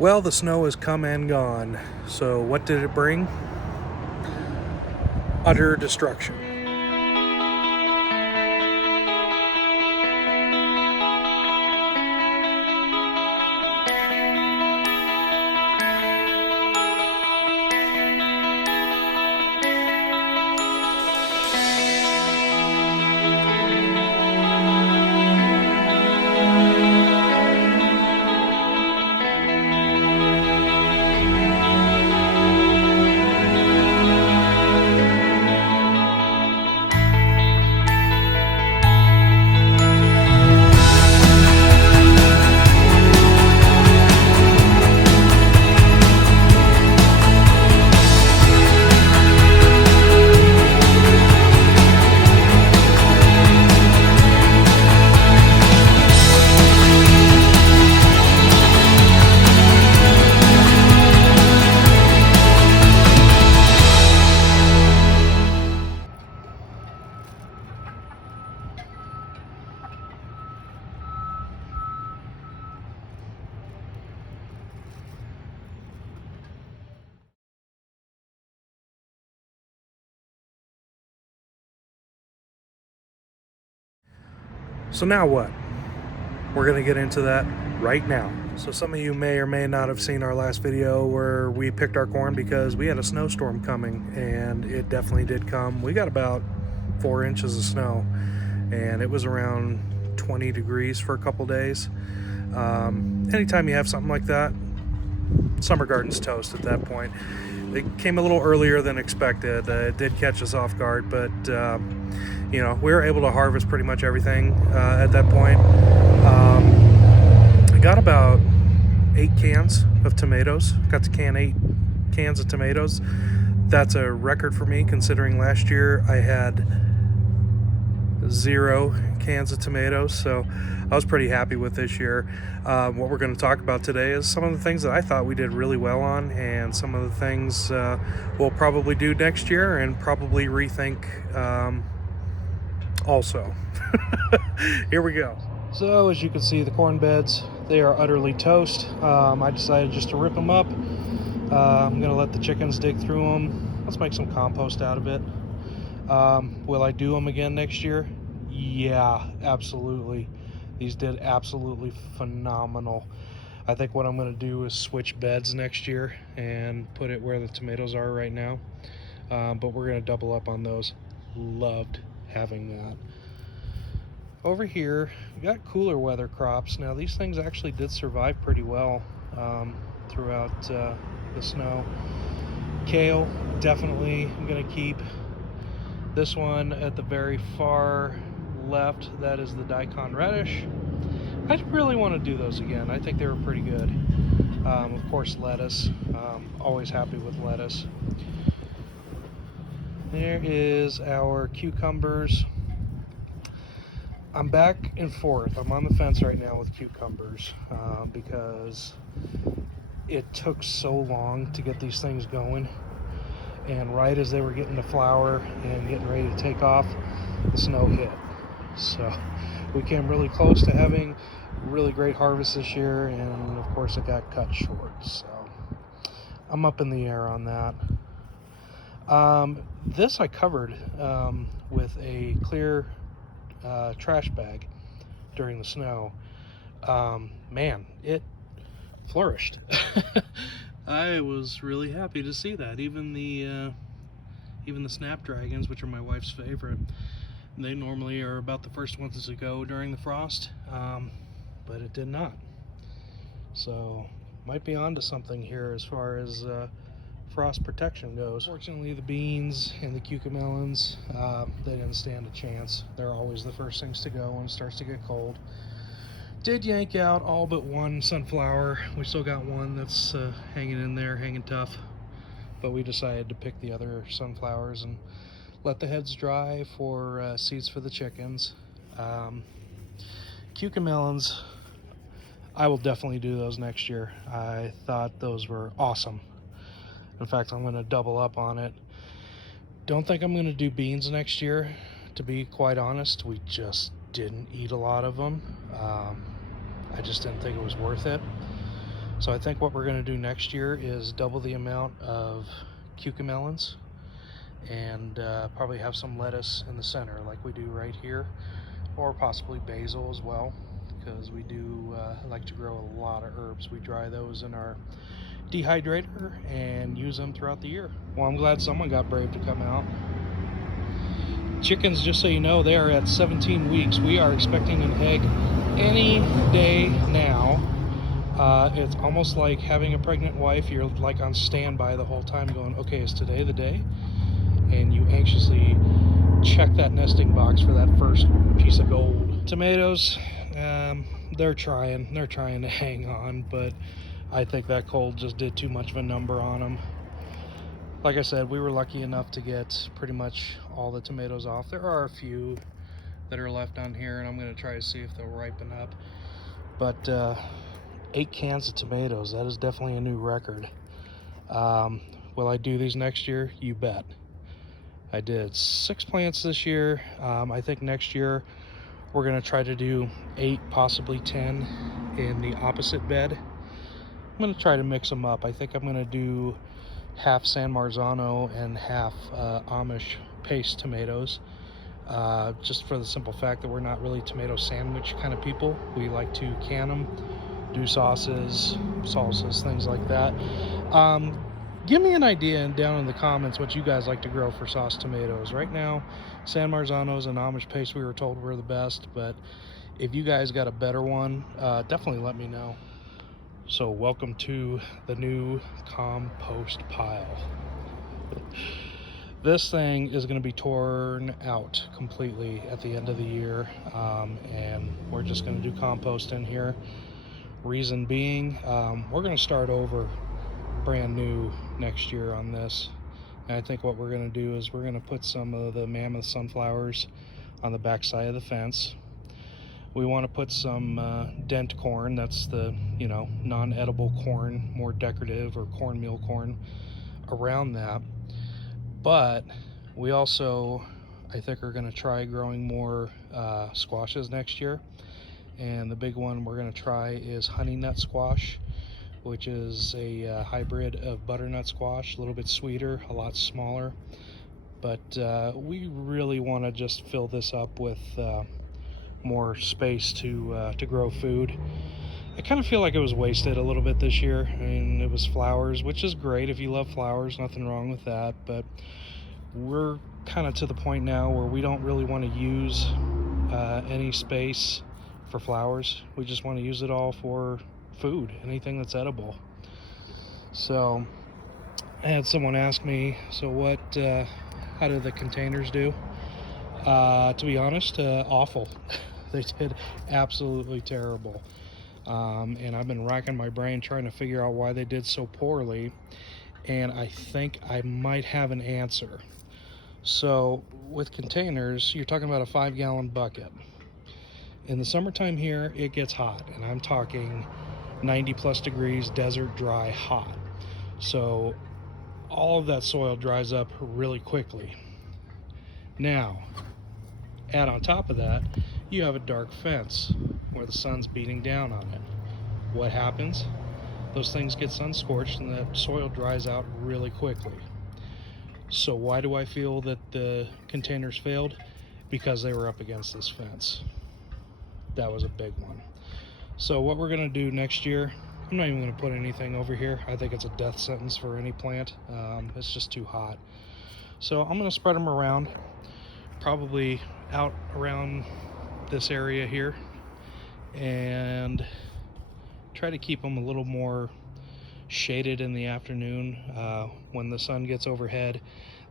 Well, the snow has come and gone. So what did it bring? Utter destruction. So now what? We're going to get into that right now. So some of you may or may not have seen our last video where we picked our corn because we had a snowstorm coming, and it definitely did come. We got about 4 inches of snow, and it was around 20 degrees for a couple days. Anytime you have something like that, summer garden's toast at that point. It came a little earlier than expected. It did catch us off guard, but we were able to harvest pretty much everything at that point. I got about 8 cans of tomatoes. Got to can 8 cans of tomatoes. That's a record for me, considering last year I had 0 cans of tomatoes, so I was pretty happy with this year. What we're going to talk about today is some of the things that I thought we did really well on, and some of the things we'll probably do next year and probably rethink also. Here we go. So as you can see, the corn beds, they are utterly toast. I decided just to rip them up. I'm going to let the chickens dig through them. Let's make some compost out of it. Will I do them again next year? Yeah, absolutely. These did absolutely phenomenal. I think what I'm going to do is switch beds next year and put it where the tomatoes are right now. But we're going to double up on those. Loved having that. Over here, we got cooler weather crops. Now, these things actually did survive pretty well throughout the snow. Kale, definitely I'm going to keep. This one at the very far left, that is the daikon radish. I really want to do those again. I think they were pretty good. Of course, lettuce. Always happy with lettuce. There is our cucumbers. I'm back and forth. I'm on the fence right now with cucumbers because it took so long to get these things going. And right as they were getting to flower and getting ready to take off, the snow hit. So we came really close to having a really great harvest this year, and of course it got cut short. So I'm up in the air on that. This I covered with a clear trash bag during the snow. Man, it flourished. I was really happy to see that. Even the snapdragons, which are my wife's favorite, they normally are about the first ones to go during the frost, but it did not. So might be onto something here as far as frost protection goes. Fortunately, the beans and the cucamelons, they didn't stand a chance. They're always the first things to go when it starts to get cold. Did yank out all but one sunflower. We still got one that's hanging in there, hanging tough. But we decided to pick the other sunflowers and let the heads dry for seeds for the chickens. Cucamelons, I will definitely do those next year. I thought those were awesome. In fact, I'm going to double up on it. Don't think I'm going to do beans next year, to be quite honest. We just didn't eat a lot of them. I just didn't think it was worth it. So I think what we're going to do next year is double the amount of cucamelons and probably have some lettuce in the center like we do right here, or possibly basil as well, because we do like to grow a lot of herbs. We dry those in our dehydrator and use them throughout the year. Well, I'm glad someone got brave to come out. Chickens, just so you know, they are at 17 weeks. We are expecting an egg any day now. It's almost like having a pregnant wife. You're like on standby the whole time going, okay, is today the day? And you anxiously check that nesting box for that first piece of gold. Tomatoes, they're trying to hang on, but I think that cold just did too much of a number on them. Like I said, we were lucky enough to get pretty much all the tomatoes off. There are a few that are left on here, and I'm going to try to see if they'll ripen up. But 8 cans of tomatoes, that is definitely a new record. Will I do these next year? You bet. I did 6 plants this year. I think next year we're going to try to do 8, possibly 10 in the opposite bed. I'm going to try to mix them up. I think I'm going to do half San Marzano and half Amish paste tomatoes, just for the simple fact that we're not really tomato sandwich kind of people. We like to can them, do sauces, salsas, things like that. Give me an idea down in the comments what you guys like to grow for sauce tomatoes. Right now, San Marzanos and Amish paste we were told were the best, but if you guys got a better one, definitely let me know. So welcome to the new compost pile. This thing is going to be torn out completely at the end of the year, and we're just going to do compost in here. Reason being, we're going to start over brand new next year on this. And I think what we're going to do is we're going to put some of the mammoth sunflowers on the back side of the fence. We want to put some dent corn, that's the, you know, non-edible corn, more decorative, or cornmeal corn around that. But we also, I think, are going to try growing more squashes next year. And the big one we're going to try is honey nut squash, which is a hybrid of butternut squash, a little bit sweeter, a lot smaller. But we really want to just fill this up with more space to grow food. I kind of feel like it was wasted a little bit this year. I mean, it was flowers, which is great if you love flowers, nothing wrong with that, but we're kind of to the point now where we don't really want to use any space for flowers. We just want to use it all for food, anything that's edible. So I had someone ask me, so what, how do the containers do? To be honest, awful. They did absolutely terrible. And I've been racking my brain trying to figure out why they did so poorly, and I think I might have an answer. So with containers, you're talking about a 5-gallon bucket. In the summertime here, it gets hot, and I'm talking 90 plus degrees, desert dry hot. So all of that soil dries up really quickly. Now, add on top of that, you have a dark fence where the sun's beating down on it. What happens? Those things get sun scorched and that soil dries out really quickly. So why do I feel that the containers failed? Because they were up against this fence. That was a big one. So what we're gonna do next year, I'm not even gonna put anything over here. I think it's a death sentence for any plant. It's just too hot. So I'm gonna spread them around, probably out around this area here, and try to keep them a little more shaded in the afternoon. When the sun gets overhead,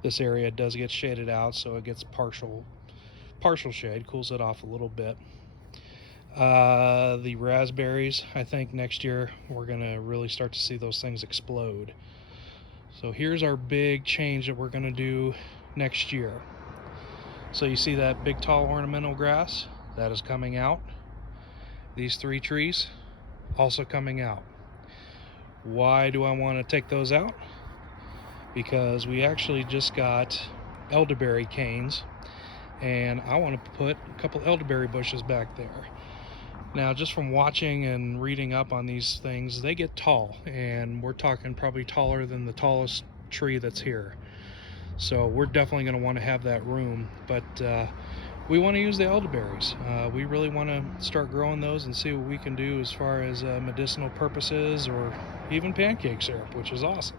this area does get shaded out, so it gets partial shade, cools it off a little bit. The raspberries, I think next year we're gonna really start to see those things explode. So here's our big change that we're gonna do next year. So you see that big tall ornamental grass? That is coming out. These 3 trees also coming out. Why do I want to take those out? Because we actually just got elderberry canes, and I want to put a couple elderberry bushes back there. Now, just from watching and reading up on these things, they get tall, and we're talking probably taller than the tallest tree that's here. So we're definitely going to want to have that room, but we want to use the elderberries. We really want to start growing those and see what we can do as far as medicinal purposes, or even pancake syrup, which is awesome.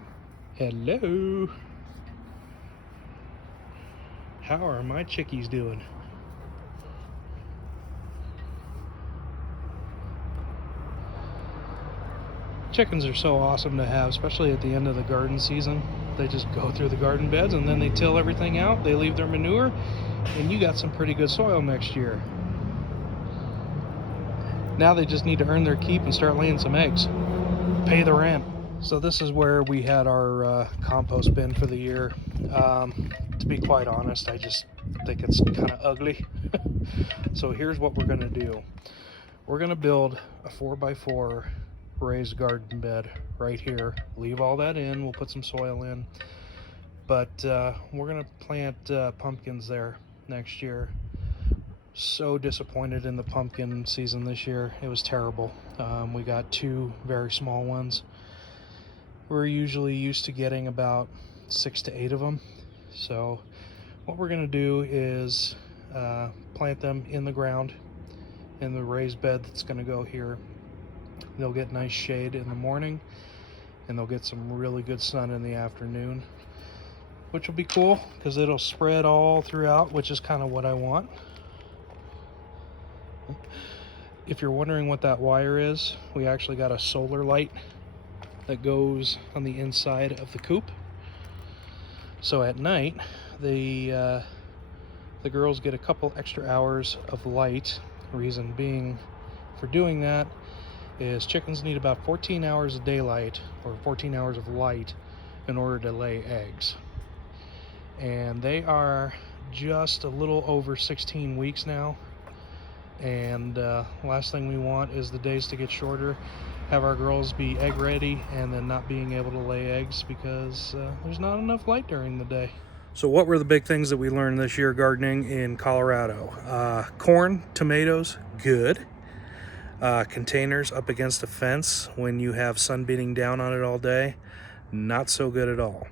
Hello. How are my chickies doing? Chickens are so awesome to have, especially at the end of the garden season. They just go through the garden beds and then they till everything out. They leave their manure, and you got some pretty good soil next year. Now they just need to earn their keep and start laying some eggs. Pay the rent. So this is where we had our compost bin for the year. To be quite honest, I just think it's kind of ugly. So here's what we're going to do. We're going to build a 4x4 raised garden bed right here. Leave all that in. We'll put some soil in. But we're going to plant pumpkins there next year. So disappointed in the pumpkin season this year. It was terrible. We got 2 very small ones. We're usually used to getting about 6 to 8 of them. So what we're going to do is plant them in the ground in the raised bed that's going to go here. They'll get nice shade in the morning, and they'll get some really good sun in the afternoon, which will be cool because it'll spread all throughout, which is kind of what I want. If you're wondering what that wire is, we actually got a solar light that goes on the inside of the coop. So at night, the girls get a couple extra hours of light. Reason being for doing that is chickens need about 14 hours of daylight, or 14 hours of light, in order to lay eggs. And they are just a little over 16 weeks now. And last thing we want is the days to get shorter, have our girls be egg ready, and then not being able to lay eggs because there's not enough light during the day. So what were the big things that we learned this year gardening in Colorado? Corn, tomatoes, good. Containers up against a fence when you have sun beating down on it all day, not so good at all.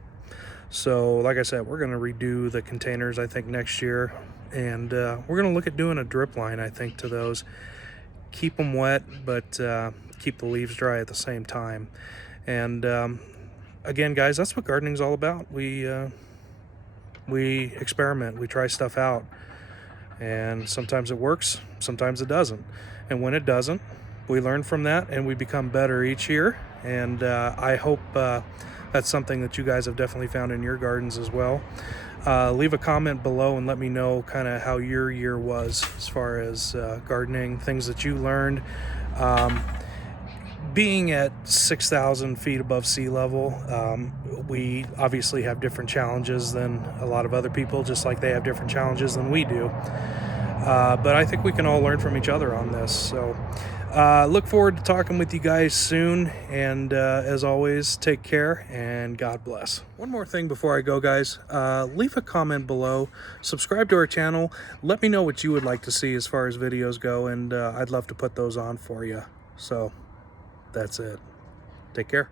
So like I said, we're going to redo the containers I think next year, and we're going to look at doing a drip line I think to those. Keep them wet, but keep the leaves dry at the same time. And again guys, that's what gardening's all about. We experiment, we try stuff out, and sometimes it works, sometimes it doesn't. And when it doesn't, we learn from that and we become better each year. And I hope that's something that you guys have definitely found in your gardens as well. Leave a comment below and let me know kind of how your year was as far as gardening, things that you learned. Being at 6,000 feet above sea level, we obviously have different challenges than a lot of other people, just like they have different challenges than we do. But I think we can all learn from each other on this. So look forward to talking with you guys soon. And as always, take care and God bless. One more thing before I go, guys. Leave a comment below. Subscribe to our channel. Let me know what you would like to see as far as videos go. And I'd love to put those on for you. So that's it. Take care.